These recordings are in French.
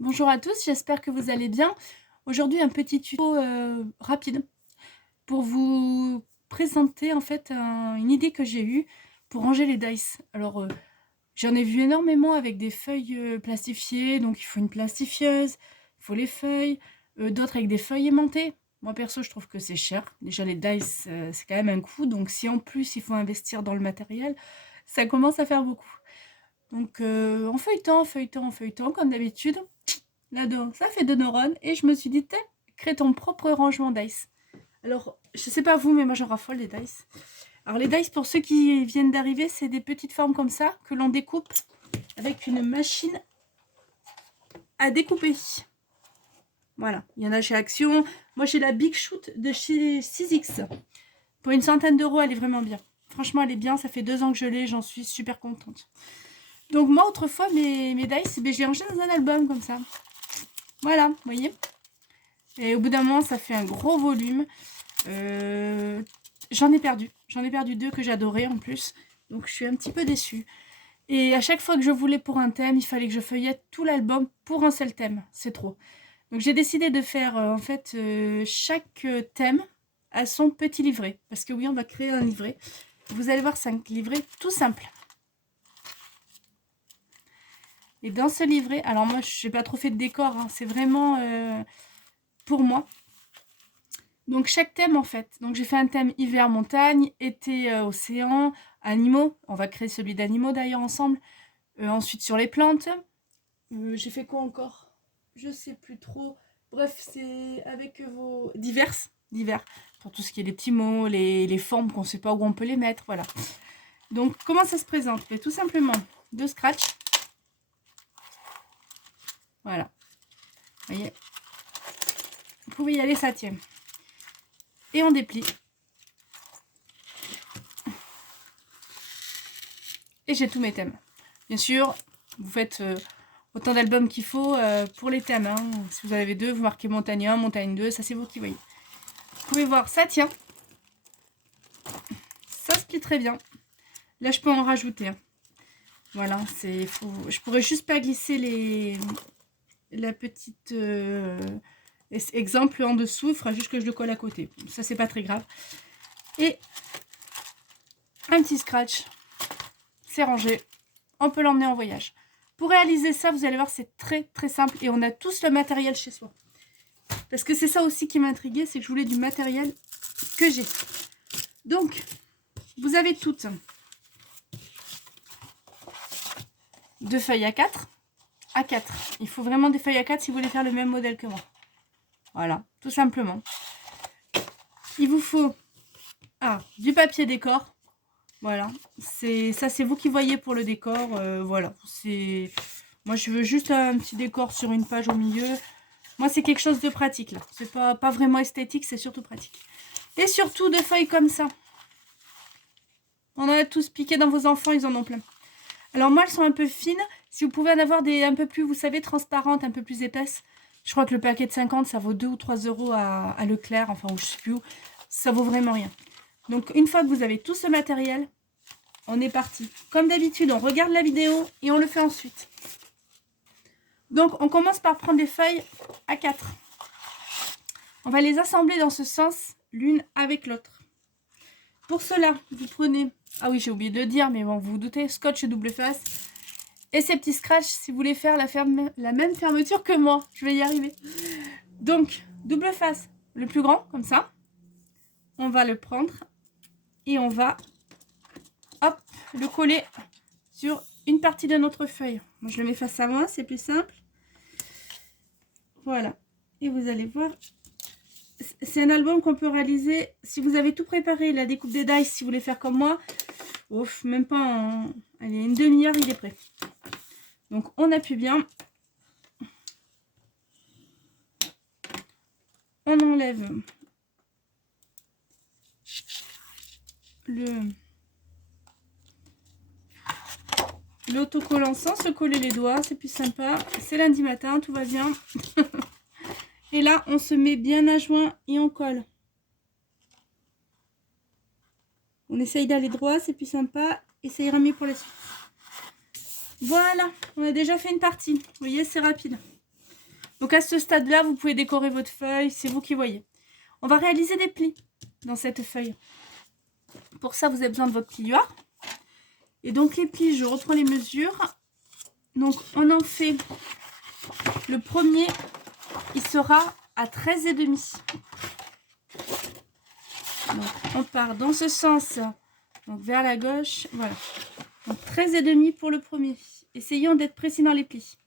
Bonjour à tous, j'espère que vous allez bien. Aujourd'hui, un petit tuto rapide pour vous présenter en fait une idée que j'ai eue pour ranger les dice. Alors, j'en ai vu énormément avec des feuilles plastifiées, donc il faut une plastifieuse, il faut les feuilles, d'autres avec des feuilles aimantées. Moi perso, je trouve que c'est cher. Déjà, les dice, c'est quand même un coût, donc si en plus il faut investir dans le matériel, ça commence à faire beaucoup. Donc, en feuilletant, feuilletant, feuilletant, comme d'habitude, là-dedans, ça fait 2 neurones. Et je me suis dit, crée ton propre rangement dice. Alors, je sais pas vous, mais moi j'en raffole des dice. Alors les dice, pour ceux qui viennent d'arriver, c'est des petites formes comme ça que l'on découpe avec une machine à découper. Voilà, il y en a chez Action. Moi j'ai la Big Shoot de chez 6X. Pour une centaine d'euros, elle est vraiment bien. Franchement, elle est bien, ça fait 2 ans que je l'ai, j'en suis super contente. Donc moi, autrefois, mes dice, je les rangeais dans un album comme ça. Voilà, vous voyez. Et au bout d'un moment, ça fait un gros volume. J'en ai perdu. J'en ai perdu 2 que j'adorais en plus. Donc je suis un petit peu déçue. Et à chaque fois que je voulais pour un thème, il fallait que je feuillette tout l'album pour un seul thème. C'est trop. Donc j'ai décidé de faire en fait chaque thème a son petit livret. Parce que oui, on va créer un livret. Vous allez voir, c'est un livret tout simple. Et dans ce livret, alors moi je n'ai pas trop fait de décor, hein, c'est vraiment pour moi. Donc chaque thème en fait, donc j'ai fait un thème hiver montagne, été océan, animaux, on va créer celui d'animaux d'ailleurs ensemble. Ensuite sur les plantes, j'ai fait quoi encore? Je sais plus trop. Bref, c'est avec vos divers, pour tout ce qui est les petits mots, les formes qu'on ne sait pas où on peut les mettre, voilà. Donc comment ça se présente? Tout simplement 2 scratch. Voilà. Vous voyez, vous pouvez y aller, ça tient. Et on déplie. Et j'ai tous mes thèmes. Bien sûr, vous faites autant d'albums qu'il faut pour les thèmes. Hein. Si vous en avez 2, vous marquez montagne 1, montagne 2, ça c'est vous qui voyez. Vous pouvez voir, ça tient. Ça se plie très bien. Là, je peux en rajouter. Hein. Voilà, c'est fou. Je pourrais juste pas glisser la petite exemple en dessous. Il faudra juste que je le colle à côté. Ça, c'est pas très grave. Et un petit scratch. C'est rangé. On peut l'emmener en voyage. Pour réaliser ça, vous allez voir, c'est très très simple. Et on a tous le matériel chez soi. Parce que c'est ça aussi qui m'intriguait, c'est que je voulais du matériel que j'ai. Donc, vous avez toutes 2 feuilles A4. A4. Il faut vraiment des feuilles A4 si vous voulez faire le même modèle que moi. Voilà, tout simplement. Il vous faut du papier décor. Voilà, ça c'est vous qui voyez pour le décor. Voilà, moi je veux juste un petit décor sur une page au milieu. Moi c'est quelque chose de pratique là. C'est pas vraiment esthétique, c'est surtout pratique. Et surtout 2 feuilles comme ça. On en a tous piqué dans vos enfants, ils en ont plein. Alors moi elles sont un peu fines. Si vous pouvez en avoir des un peu plus, vous savez, transparentes, un peu plus épaisses. Je crois que le paquet de 50, ça vaut 2 ou 3 euros à Leclerc, enfin ou je sais plus où. Ça vaut vraiment rien. Donc une fois que vous avez tout ce matériel, on est parti. Comme d'habitude, on regarde la vidéo et on le fait ensuite. Donc on commence par prendre des feuilles A4. On va les assembler dans ce sens, l'une avec l'autre. Pour cela, vous prenez, ah oui j'ai oublié de le dire, mais bon vous vous doutez, scotch double face. Et ces petits scratchs si vous voulez faire la même fermeture que moi. Je vais y arriver. Donc, double face, le plus grand, comme ça. On va le prendre et on va, hop, le coller sur une partie de notre feuille. Moi, je le mets face à moi, c'est plus simple. Voilà. Et vous allez voir, c'est un album qu'on peut réaliser si vous avez tout préparé. La découpe des dice, si vous voulez faire comme moi, ouf, même pas en... Allez, une demi-heure, il est prêt. Donc, on appuie bien. On enlève l'autocollant sans se coller les doigts, c'est plus sympa. C'est lundi matin, tout va bien. Et là, on se met bien à joint et on colle. On essaye d'aller droit, c'est plus sympa et ça ira mieux pour la suite. Voilà, on a déjà fait une partie. Vous voyez, c'est rapide. Donc à ce stade-là, vous pouvez décorer votre feuille, c'est vous qui voyez. On va réaliser des plis dans cette feuille. Pour ça, vous avez besoin de votre plioir. Et donc les plis, je reprends les mesures. Donc on en fait le premier, il sera à 13,5. Donc on part dans ce sens, donc vers la gauche, voilà. Donc 13,5 pour le premier. Essayons d'être précis dans les plis.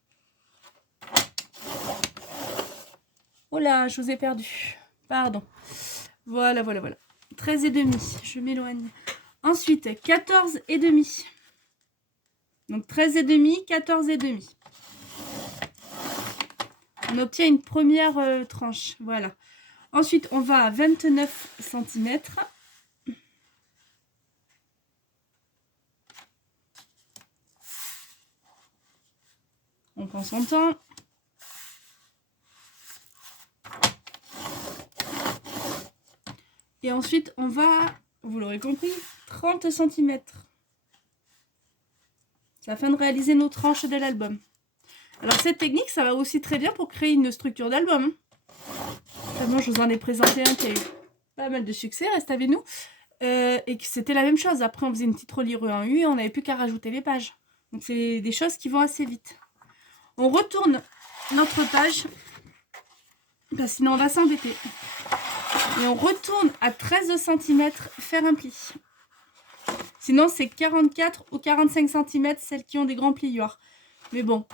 Oh là, je vous ai perdu. Pardon. Voilà, voilà, voilà. 13,5. Je m'éloigne. Ensuite, 14,5. Donc 13,5, 14,5. On obtient une première tranche. Voilà. Ensuite, on va à 29 cm. On prend son temps. Et ensuite, on va, vous l'aurez compris, 30 cm. C'est la fin de réaliser nos tranches de l'album. Alors, cette technique, ça va aussi très bien pour créer une structure d'album. Moi, je vous en ai présenté un qui a eu pas mal de succès, reste avec nous. Et que c'était la même chose. Après, on faisait une petite reliure en U et on n'avait plus qu'à rajouter les pages. Donc, c'est des choses qui vont assez vite. On retourne notre page, parce que sinon on va s'embêter. Et on retourne à 13 cm faire un pli. Sinon, c'est 44 ou 45 cm, celles qui ont des grands plioirs. Mais bon,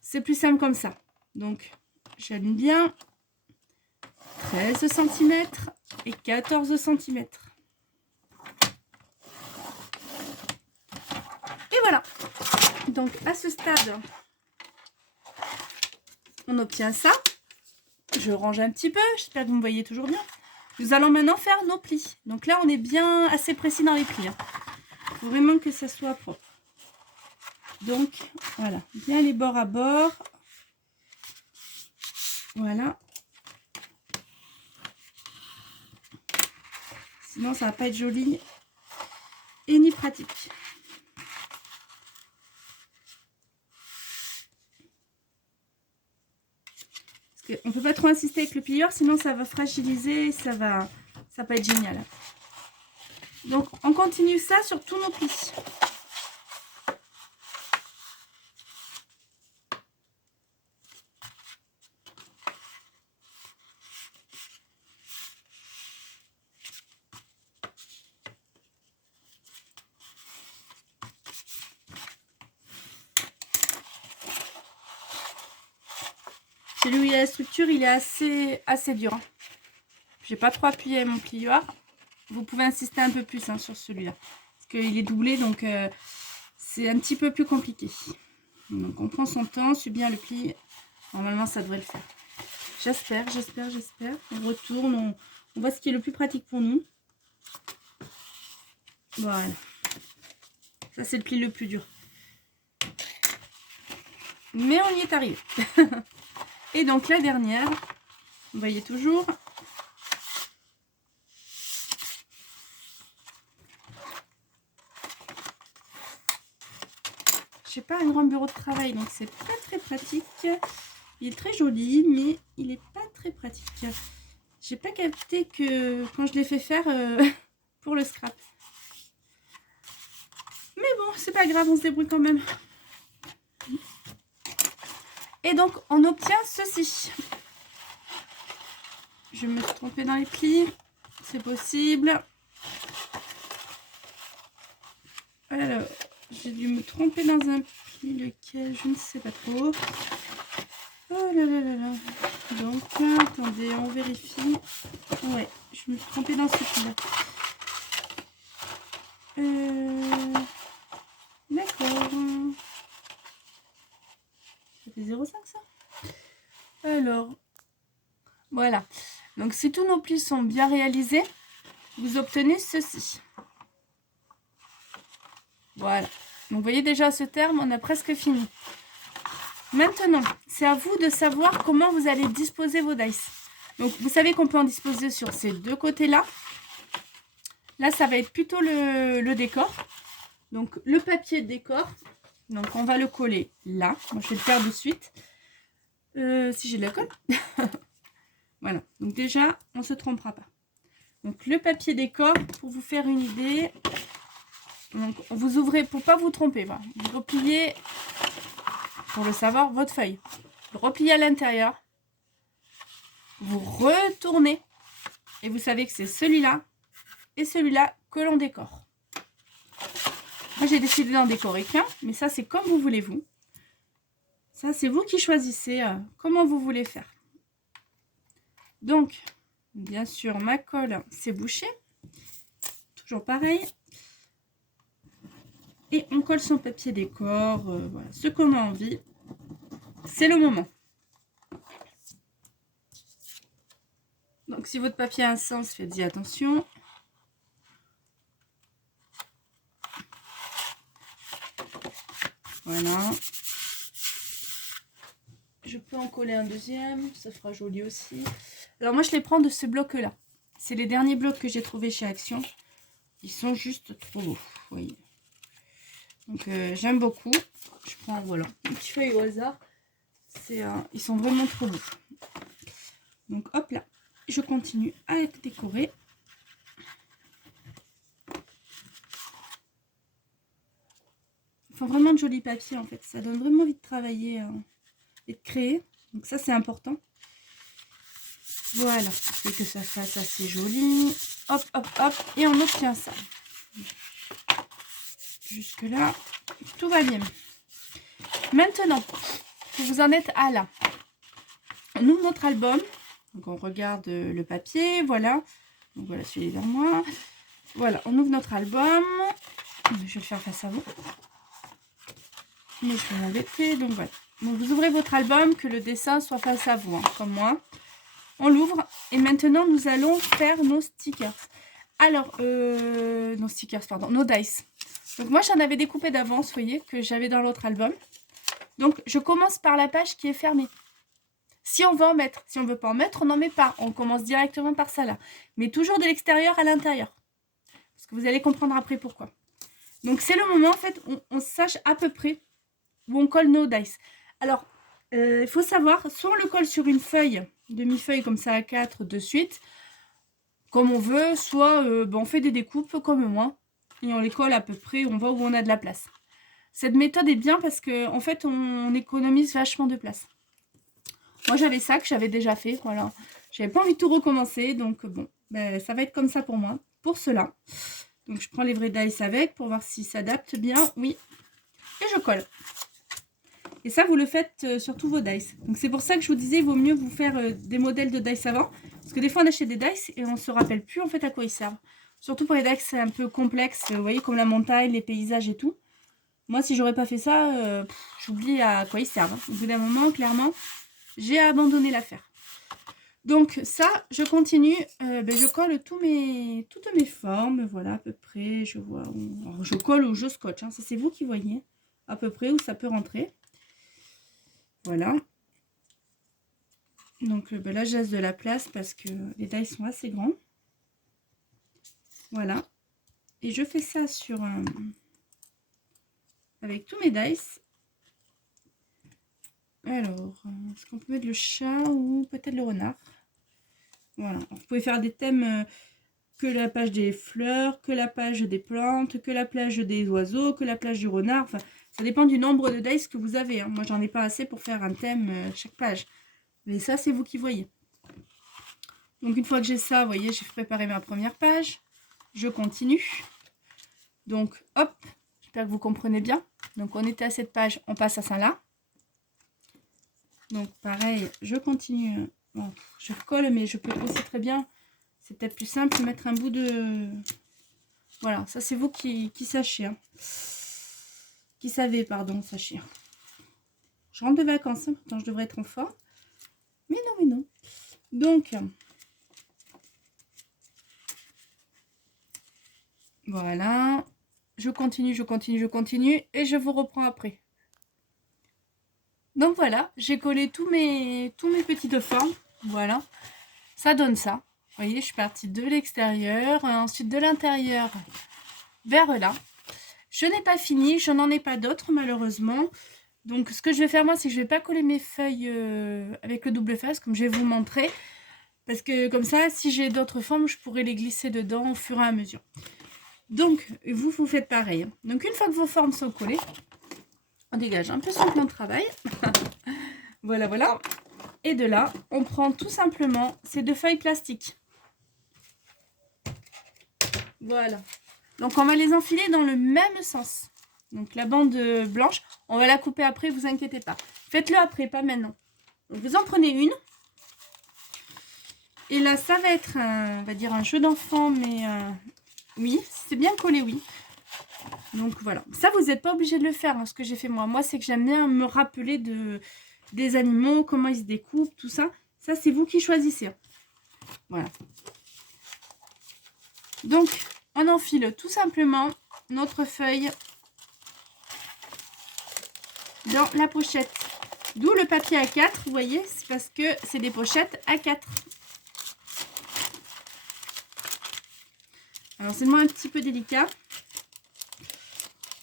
c'est plus simple comme ça. Donc, j'aligne bien. 13 cm et 14 cm. Et voilà. Donc, à ce stade, on obtient ça. Je range un petit peu. J'espère que vous me voyez toujours bien. Nous allons maintenant faire nos plis. Donc là, on est bien assez précis dans les plis. Il faut vraiment que ça soit propre. Donc, voilà. Bien les bords à bord. Voilà. Sinon, ça va pas être joli et ni pratique. Parce qu'on ne peut pas trop insister avec le plieur, sinon ça va fragiliser, ça va pas être génial. Donc, on continue ça sur tous nos plis. Celui où il y a la structure, il est assez dur. J'ai pas trop appuyé mon plioir. Vous pouvez insister un peu plus sur celui-là. Parce qu'il est doublé, donc c'est un petit peu plus compliqué. Donc on prend son temps, suit bien le pli. Normalement, ça devrait le faire. J'espère, j'espère, j'espère. On retourne, on voit ce qui est le plus pratique pour nous. Voilà. Ça, c'est le pli le plus dur. Mais on y est arrivé. Et donc la dernière, vous voyez toujours. J'ai pas un grand bureau de travail, donc c'est pas très pratique. Il est très joli, mais il est pas très pratique. J'ai pas capté que quand je l'ai fait faire pour le scrap. Mais bon, c'est pas grave, on se débrouille quand même. Et donc, on obtient ceci. Je me suis trompée dans les plis. C'est possible. Alors, j'ai dû me tromper dans un pli, lequel je ne sais pas trop. Oh là là là là. Donc, attendez, on vérifie. Ouais, je me suis trompée dans ce pli-là. D'accord. C'était 0,5 ça? Alors, voilà. Donc, si tous nos plis sont bien réalisés, vous obtenez ceci. Voilà. Donc, vous voyez déjà à ce terme, on a presque fini. Maintenant, c'est à vous de savoir comment vous allez disposer vos dice. Donc, vous savez qu'on peut en disposer sur ces deux côtés-là. Là, ça va être plutôt le décor. Donc, le papier décor. Donc, on va le coller là. Moi, je vais le faire de suite. si j'ai de la colle. Voilà, donc déjà, on ne se trompera pas. Donc le papier décor, pour vous faire une idée, donc vous ouvrez, pour pas vous tromper, voilà. Vous repliez, pour le savoir, votre feuille. Vous repliez à l'intérieur, vous retournez, et vous savez que c'est celui-là et celui-là que l'on décore. Moi j'ai décidé d'en décorer qu'un, mais ça c'est comme vous voulez vous. Ça c'est vous qui choisissez comment vous voulez faire. Donc, bien sûr, ma colle s'est bouchée. Toujours pareil. Et on colle son papier décor. Voilà, ce qu'on a envie. C'est le moment. Donc, si votre papier a un sens, faites-y attention. Voilà. Je peux en coller un deuxième. Ça fera joli aussi. Alors, moi, je les prends de ce bloc-là. C'est les derniers blocs que j'ai trouvés chez Action. Ils sont juste trop beaux. Vous voyez. Donc, j'aime beaucoup. Je prends, voilà, une petite feuille au hasard. Ils sont vraiment trop beaux. Donc, hop là. Je continue à décorer. Ils font vraiment de jolis papiers, en fait. Ça donne vraiment envie de travailler et de créer. Donc, ça, c'est important. Voilà. Et que ça fasse assez joli. Hop, hop, hop. Et on obtient ça. Jusque-là, tout va bien. Maintenant, que vous en êtes à là. On ouvre notre album. Donc, on regarde le papier. Voilà. Donc, voilà, celui vers moi. Voilà, on ouvre notre album. Je vais le faire face à vous. Mais je vais m'embêter. Donc, voilà. Donc, vous ouvrez votre album, que le dessin soit face à vous, hein, comme moi. On l'ouvre. Et maintenant, nous allons faire nos stickers. Alors, nos stickers, pardon, nos dice. Donc, moi, j'en avais découpé d'avance, vous voyez, que j'avais dans l'autre album. Donc, je commence par la page qui est fermée. Si on veut en mettre, si on ne veut pas en mettre, on n'en met pas. On commence directement par ça là. Mais toujours de l'extérieur à l'intérieur. Parce que vous allez comprendre après pourquoi. Donc, c'est le moment, en fait, où on sache à peu près où on colle nos dice. Alors, il faut savoir, soit on le colle sur une feuille, demi-feuille comme ça à 4 de suite, comme on veut, soit on fait des découpes comme moi. Et on les colle à peu près, on voit où on a de la place. Cette méthode est bien parce qu'en fait, on économise vachement de place. Moi, j'avais ça que j'avais déjà fait, voilà. J'avais pas envie de tout recommencer, donc bon, ben, ça va être comme ça pour moi, pour cela. Donc, je prends les vrais dice avec pour voir s'ils s'adaptent bien, oui. Et je colle. Et ça, vous le faites sur tous vos dice. Donc, c'est pour ça que je vous disais, il vaut mieux vous faire des modèles de dice avant. Parce que des fois, on achète des dice et on ne se rappelle plus en fait à quoi ils servent. Surtout pour les dice un peu complexes, vous voyez, comme la montagne, les paysages et tout. Moi, si j'aurais pas fait ça, j'oublie à quoi ils servent. Au bout d'un moment, clairement, j'ai abandonné l'affaire. Donc ça, je continue. Je colle toutes mes formes. Voilà, à peu près. Je vois. Alors, je colle ou je scotche. Hein, ça, c'est vous qui voyez à peu près où ça peut rentrer. Voilà. Donc là, je laisse de la place parce que les tailles sont assez grands. Voilà. Et je fais ça sur avec tous mes dice. Alors, est-ce qu'on peut mettre le chat ou peut-être le renard? Voilà. Alors, vous pouvez faire des thèmes que la page des fleurs, que la page des plantes, que la plage des oiseaux, que la plage du renard. Enfin, ça dépend du nombre de dice que vous avez. Hein. Moi, j'en ai pas assez pour faire un thème chaque page. Mais ça, c'est vous qui voyez. Donc, une fois que j'ai ça, vous voyez, j'ai préparé ma première page. Je continue. Donc, hop, j'espère que vous comprenez bien. Donc, on était à cette page, on passe à ça là. Donc, pareil, je continue. Bon, je colle, mais je peux aussi très bien, c'est peut-être plus simple, mettre un bout de... Voilà, ça, c'est vous qui sachez. Hein. Qui savez, pardon, sachez. Je rentre de vacances, hein, pourtant je devrais être en forme. Mais non, mais non. Donc, voilà. Je continue, je continue, je continue. Et je vous reprends après. Donc voilà, j'ai collé tous mes petites formes. Voilà. Ça donne ça. Vous voyez, je suis partie de l'extérieur. Ensuite de l'intérieur vers là. Je n'ai pas fini. Je n'en ai pas d'autres malheureusement. Donc ce que je vais faire moi, c'est que je vais pas coller mes feuilles avec le double face, comme je vais vous montrer. Parce que comme ça, si j'ai d'autres formes, je pourrais les glisser dedans au fur et à mesure. Donc, vous faites pareil. Donc une fois que vos formes sont collées, on dégage un peu son plan de travail. Voilà, voilà. Et de là, on prend tout simplement ces 2 feuilles plastiques. Voilà. Donc on va les enfiler dans le même sens. Donc la bande blanche, on va la couper après, vous inquiétez pas. Faites-le après, pas maintenant. Donc vous en prenez une. Et là, ça va être, on va dire, un jeu d'enfant, mais oui, c'est bien collé, oui. Donc voilà. Ça, vous n'êtes pas obligé de le faire, hein, ce que j'ai fait moi. Moi, c'est que j'aime bien me rappeler des animaux, comment ils se découpent, tout ça. Ça, c'est vous qui choisissez. Voilà. Donc, on enfile tout simplement notre feuille dans la pochette. D'où le papier A4, vous voyez, c'est parce que c'est des pochettes A4. Alors, c'est moi un petit peu délicat.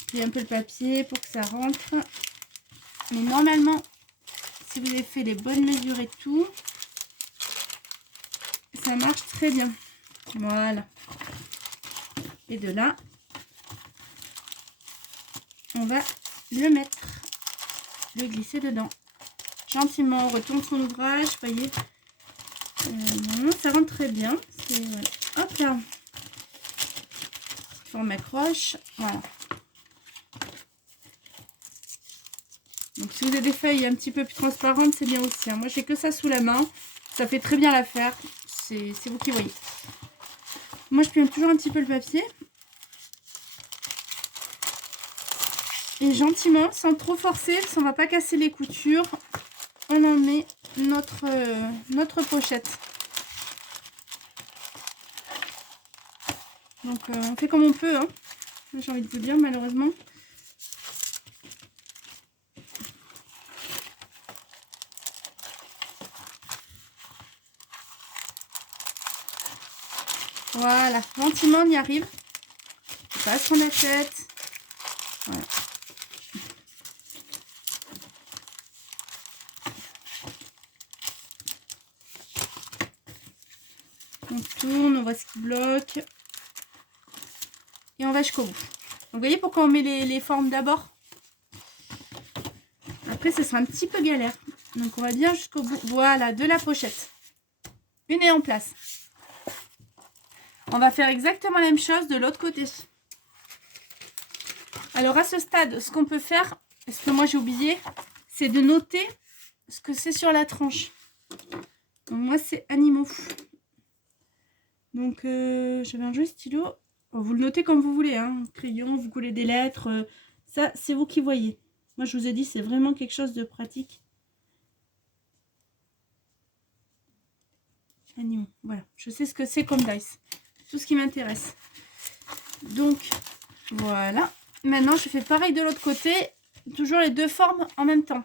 Puis un peu le papier pour que ça rentre. Mais normalement, si vous avez fait les bonnes mesures et tout, ça marche très bien. Voilà. Et de là, on va le mettre, le glisser dedans. Gentiment, on retourne son ouvrage, voyez. Non, ça rentre très bien. Voilà. Hop là. On m'accroche. Voilà. Donc si vous avez des feuilles un petit peu plus transparentes, c'est bien aussi. Hein. Moi, j'ai que ça sous la main. Ça fait très bien l'affaire. C'est vous qui voyez. Moi, je plie toujours un petit peu le papier. Et gentiment, sans trop forcer, parce qu'on ne va pas casser les coutures, on en met notre pochette. Donc, on fait comme on peut. Hein. J'ai envie de vous dire, malheureusement. Voilà, gentiment, on y arrive. Pas se prendre la tête. Voilà. On tourne, on voit ce qui bloque. Et on va jusqu'au bout. Donc, vous voyez pourquoi on met les formes d'abord. Après, ce sera un petit peu galère. Donc, on va bien jusqu'au bout. Voilà, de la pochette. Une est en place. On va faire exactement la même chose de l'autre côté. Alors, à ce stade, ce qu'on peut faire, parce que moi j'ai oublié, c'est de noter ce que c'est sur la tranche. Donc, moi, c'est animaux. Donc, j'avais un joli stylo. Vous le notez comme vous voulez, hein. Crayon, vous coulez des lettres. Ça, c'est vous qui voyez. Moi, je vous ai dit, c'est vraiment quelque chose de pratique. Animaux, voilà. Je sais ce que c'est comme dice. Tout ce qui m'intéresse. Donc, voilà. Maintenant, je fais pareil de l'autre côté. Toujours les 2 formes en même temps.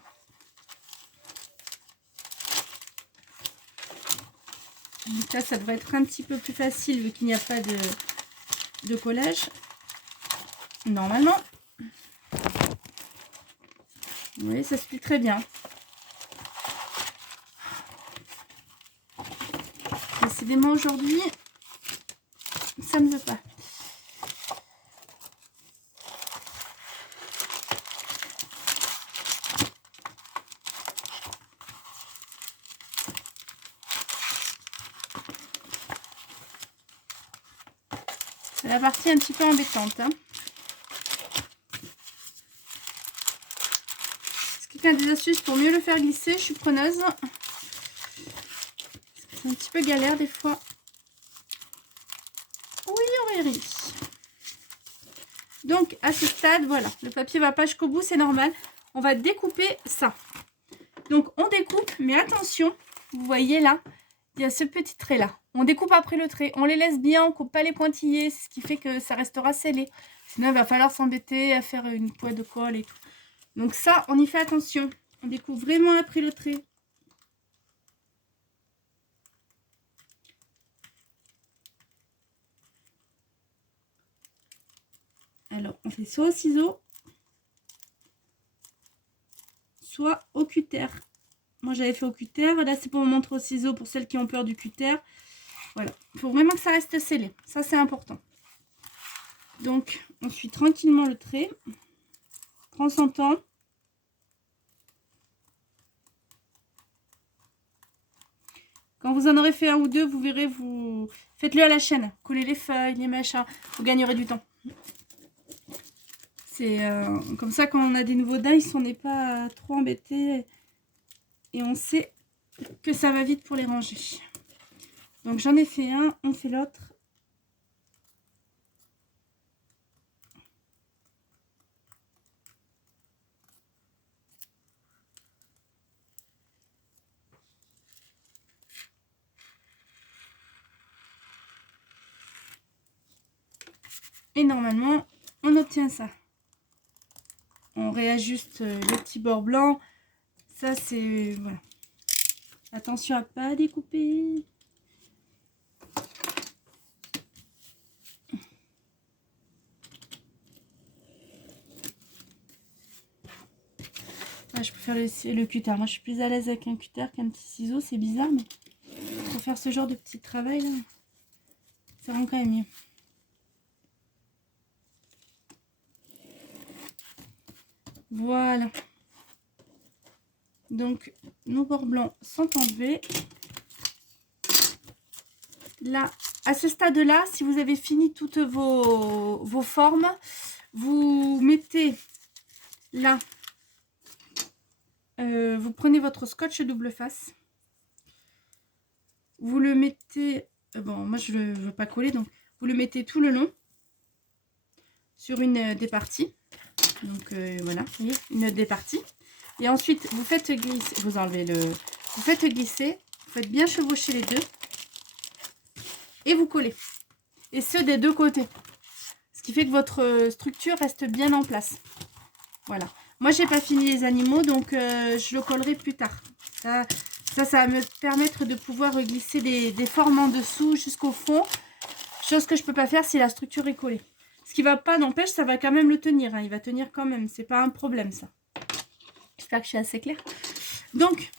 Donc là, ça devrait être un petit peu plus facile vu qu'il n'y a pas de collage. Normalement. Vous voyez, ça se plie très bien. Décidément, aujourd'hui, ça ne veut pas. C'est la partie un petit peu embêtante. Hein. Est-ce que quelqu'un a des astuces pour mieux le faire glisser? Je suis preneuse. C'est un petit peu galère des fois. Oui, on va y arriver. Donc, à ce stade, voilà, le papier va pas jusqu'au bout, c'est normal. On va découper ça. Donc, on découpe, mais attention, vous voyez là, il y a ce petit trait là. On découpe après le trait. On les laisse bien, on ne coupe pas les pointillés, ce qui fait que ça restera scellé. Sinon, il va falloir s'embêter à faire une poêle de colle et tout. Donc ça, on y fait attention. On découpe vraiment après le trait. Alors, on fait soit au ciseau, soit au cutter. Moi, j'avais fait au cutter. Là, c'est pour vous montrer au ciseau pour celles qui ont peur du cutter. Voilà. Il faut vraiment que ça reste scellé. Ça, c'est important. Donc, on suit tranquillement le trait. Prends son temps. Quand vous en aurez fait un ou deux, vous verrez, vous faites-le à la chaîne. Collez les feuilles, les machins. Vous gagnerez du temps. C'est comme ça, quand on a des nouveaux dice, on n'est pas trop embêté. Et on sait que ça va vite pour les ranger. Donc j'en ai fait un, on fait l'autre. Et normalement, on obtient ça. On réajuste le petit bord blanc. Ça, c'est... Voilà. Attention à pas découper. Ah, je préfère le cutter. Moi, je suis plus à l'aise avec un cutter qu'un petit ciseau. C'est bizarre, mais pour faire ce genre de petit travail, là, ça rend quand même mieux. Voilà. Donc, nos bords blancs sont enlevés. Là, à ce stade-là, si vous avez fini toutes vos formes, vous mettez là, vous prenez votre scotch double face. Vous le mettez, bon, moi je ne veux pas coller, donc vous le mettez tout le long sur une des parties. Donc voilà, vous voyez, une des parties. Et ensuite, vous faites glisser, vous enlevez vous faites glisser, vous faites bien chevaucher les deux. Et vous collez. Et ce des deux côtés. Ce qui fait que votre structure reste bien en place. Voilà. Moi, j'ai pas fini les animaux, donc je le collerai plus tard. Ça va me permettre de pouvoir glisser des formes en dessous jusqu'au fond. Chose que je peux pas faire si la structure est collée. Ce qui va pas, n'empêche, ça va quand même le tenir. Hein. Il va tenir quand même. C'est pas un problème, ça. J'espère que je suis assez claire. Donc,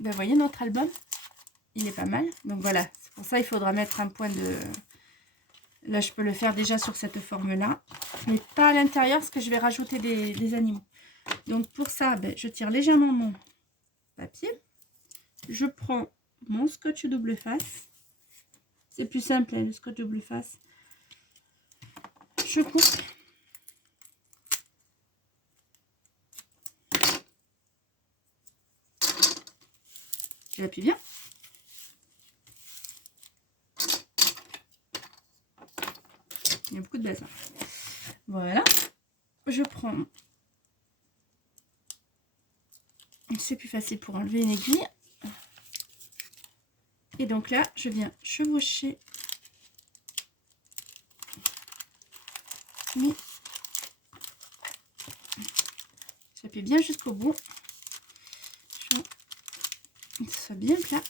ben, vous voyez notre album. Il est pas mal. Donc voilà. C'est pour ça il faudra mettre un point de... Là, je peux le faire déjà sur cette forme-là. Mais pas à l'intérieur parce que je vais rajouter des animaux. Donc pour ça, ben, je tire légèrement mon papier. Je prends mon scotch double face. C'est plus simple, hein, le scotch double face. Je coupe. J'appuie bien. Il y a beaucoup de bazar. Voilà. Je prends... C'est plus facile pour enlever une aiguille. Et donc là, je viens chevaucher. Mais j'appuie bien jusqu'au bout. Que ce soit bien plat.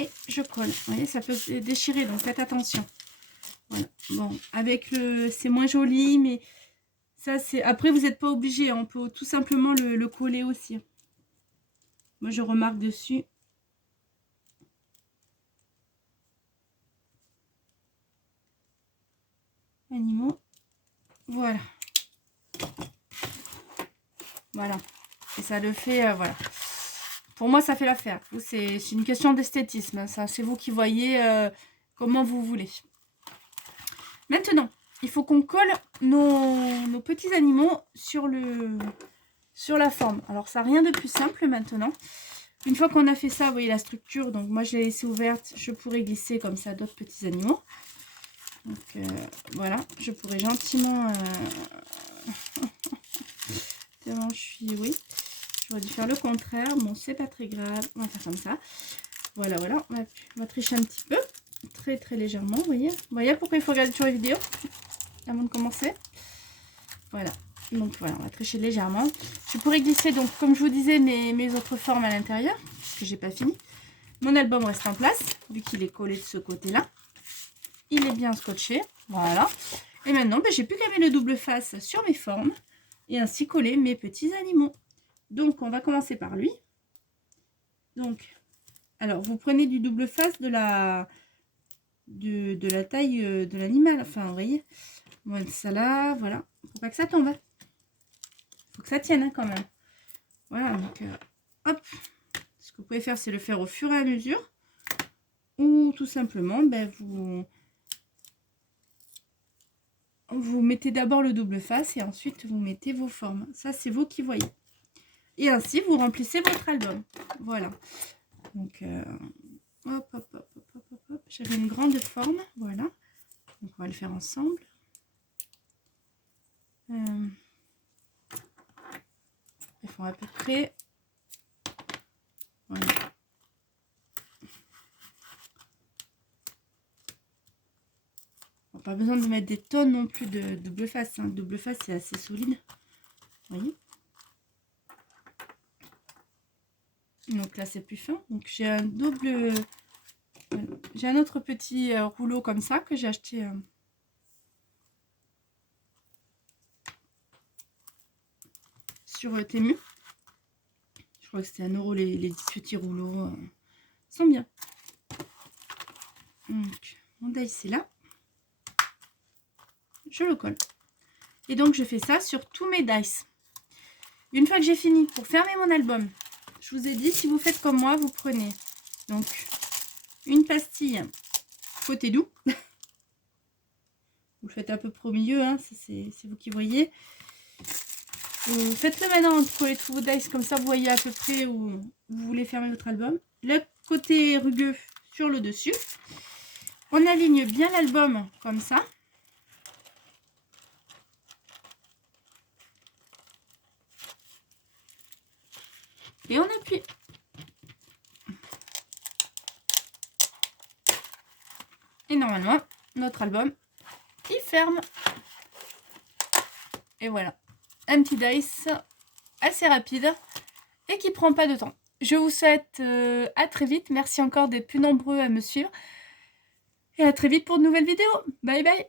Et je colle. Vous voyez, ça peut se déchirer, donc faites attention. Voilà. Bon, avec le... C'est moins joli, mais ça, c'est... Après, vous n'êtes pas obligé. On peut tout simplement le coller aussi. Moi, je remarque dessus. Animaux. Voilà. Voilà. Et ça le fait, voilà. Pour moi, ça fait l'affaire. C'est une question d'esthétisme. Ça, c'est vous qui voyez comment vous voulez. Maintenant, il faut qu'on colle nos petits animaux sur la forme. Alors, ça n'a rien de plus simple maintenant. Une fois qu'on a fait ça, vous voyez la structure. Donc, moi, je l'ai laissée ouverte. Je pourrais glisser comme ça d'autres petits animaux. Donc, voilà. Je pourrais gentiment... Tellement je suis... Oui. J'aurais dû faire le contraire. Bon, c'est pas très grave. On va faire comme ça. Voilà, voilà. On va tricher un petit peu. Très, très légèrement, vous voyez. Vous voyez pourquoi il faut regarder toujours les vidéos avant de commencer. Voilà. Donc, voilà, on va tricher légèrement. Je pourrais glisser, donc, comme je vous disais, mes autres formes à l'intérieur, puisque j'ai pas fini. Mon album reste en place, vu qu'il est collé de ce côté-là. Il est bien scotché. Voilà. Et maintenant, j'ai plus qu'à mettre le double face sur mes formes et ainsi coller mes petits animaux. Donc, on va commencer par lui. Donc, alors, vous prenez du double face de la taille de l'animal. Enfin, vous voyez. Bon, ça là, voilà. Faut pas que ça tombe. Faut que ça tienne hein, quand même. Voilà, donc, hop. Ce que vous pouvez faire, c'est le faire au fur et à mesure. Ou tout simplement, vous mettez d'abord le double face et ensuite vous mettez vos formes. Ça, c'est vous qui voyez. Et ainsi, vous remplissez votre album. Voilà. Donc, hop, hop, hop, hop, hop, hop, hop. J'avais une grande forme. Voilà. Donc, on va le faire ensemble. Ils font à peu près... Voilà. Pas besoin de mettre des tonnes non plus de double face. Hein. Double face, c'est assez solide. Vous voyez? Donc là, c'est plus fin. Donc j'ai un double... J'ai un autre petit rouleau comme ça que j'ai acheté... sur Temu. Je crois que c'était 1 € les petits rouleaux. Ils sont bien. Donc, mon die, c'est là. Je le colle. Et donc, je fais ça sur tous mes dice. Une fois que j'ai fini, pour fermer mon album, je vous ai dit, si vous faites comme moi, vous prenez donc une pastille côté doux. Vous le faites à peu près au milieu, hein, c'est vous qui voyez. Faites-le maintenant entre tous vos dice, comme ça vous voyez à peu près où vous voulez fermer votre album. Le côté rugueux sur le dessus. On aligne bien l'album comme ça. Et on appuie. Et normalement, notre album, il ferme. Et voilà. Un petit dice assez rapide et qui prend pas de temps. Je vous souhaite à très vite. Merci encore d'être plus nombreux à me suivre. Et à très vite pour de nouvelles vidéos. Bye bye.